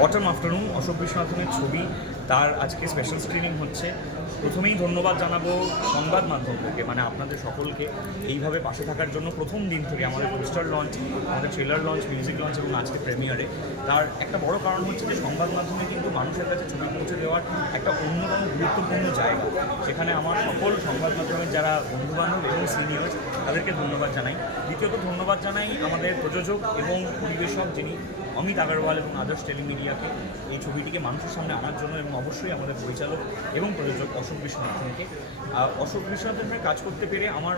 Autumn afternoon Ashok বিশ্বনাথনের ছবি তার আজকে স্পেশাল স্ক্রিনিং হচ্ছে। প্রথমেই ধন্যবাদ জানাব সংবাদ মাধ্যমকে মানে আপনাদের সকলকে, এইভাবে পাশে থাকার জন্য প্রথম দিন থেকে আমাদের পোস্টার লঞ্চ আমাদের ট্রেলার লঞ্চ মিউজিক লঞ্চ এবং আজকে প্রেমিয়ারে তার একটা বড় কারণ হচ্ছে যে সংবাদ মাধ্যমে কিন্তু মানুষের কাছে ছবি পৌঁছে দেওয়ার একটা অন্যতম গুরুত্বপূর্ণ জায়গা। সেখানে আমার সকল সংবাদ মাধ্যমের যারা বন্ধুবান্ধব এবং সিনিয়র তাদেরকে ধন্যবাদ জানাই। দ্বিতীয়ত ধন্যবাদ জানাই আমাদের প্রযোজক এবং পরিবেশক যিনি অমিত আগরওয়াল এবং আদার্স টেলিমিডিয়াকে। এই ছবিটিকে মানুষের সামনে আনার জন্য এবং অবশ্যই আমাদের পরিচালক এবং প্রযোজক অশোক বিশ্বনাথনকে অশোক বিশ্বনাথনের কাজ করতে পেরে আমার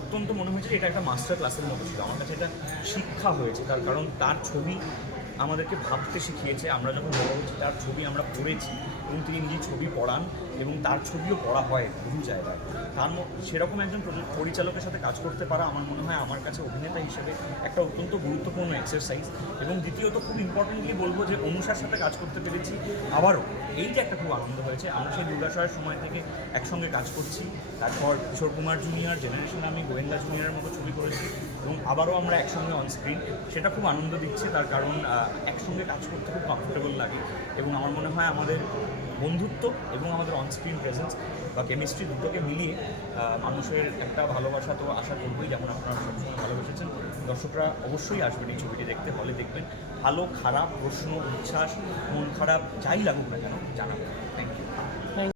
অত্যন্ত মনে হয়েছে এটা একটা মাস্টার ক্লাসের মতো ছিল। আমার কাছে এটা শিক্ষা হয়েছে। তার কারণ তার ছবি আমাদেরকে ভাবতে শিখিয়েছে। আমরা যখন বড় হচ্ছি তার ছবি আমরা পড়েছি এবং তিনি নিজে ছবি পড়ান এবং তার ছবিও পড়া হয় বহু জায়গায়। তার সেরকম একজন পরিচালকের সাথে কাজ করতে পারা আমার মনে হয় আমার কাছে অভিনেতা হিসেবে একটা অত্যন্ত গুরুত্বপূর্ণ এক্সারসাইজ এবং দ্বিতীয়ত খুব ইম্পর্টেন্টলি বলব যে অনুষার সাথে কাজ করতে পেরেছি আবারও। এইটা একটা খুব আনন্দ হয়েছে, আমি সেই দুর্গাশয়ের সময় থেকে একসঙ্গে কাজ করছি। তারপর কিশোর কুমার জুনিয়র জেনারেশনে আমি গোয়েন্দা জুনিয়রের মতো ছবি করেছি এবং আবারও আমরা একসঙ্গে অন স্ক্রিন সেটা খুব আনন্দ দিচ্ছে, তার কারণ একসঙ্গে কাজ করতে খুব কমফোর্টেবল লাগে এবং আমার মনে হয় আমাদের বন্ধুত্ব এবং আমাদের অনস্ক্রিন প্রেজেন্স বা কেমিস্ট্রি দুটোকে মিলিয়ে মানুষের একটা ভালোবাসা তো আশা করবোই, যেমন আপনারা সবসময় ভালোবেসেছেন। দর্শকরা অবশ্যই আসবেন এই ছবিটি দেখতে, হলে দেখবেন ভালো, খারাপ, প্রশ্ন, উচ্ছ্বাস, মন খারাপ, যাই লাগুক না কেন জানাবেন থ্যাংক ইউ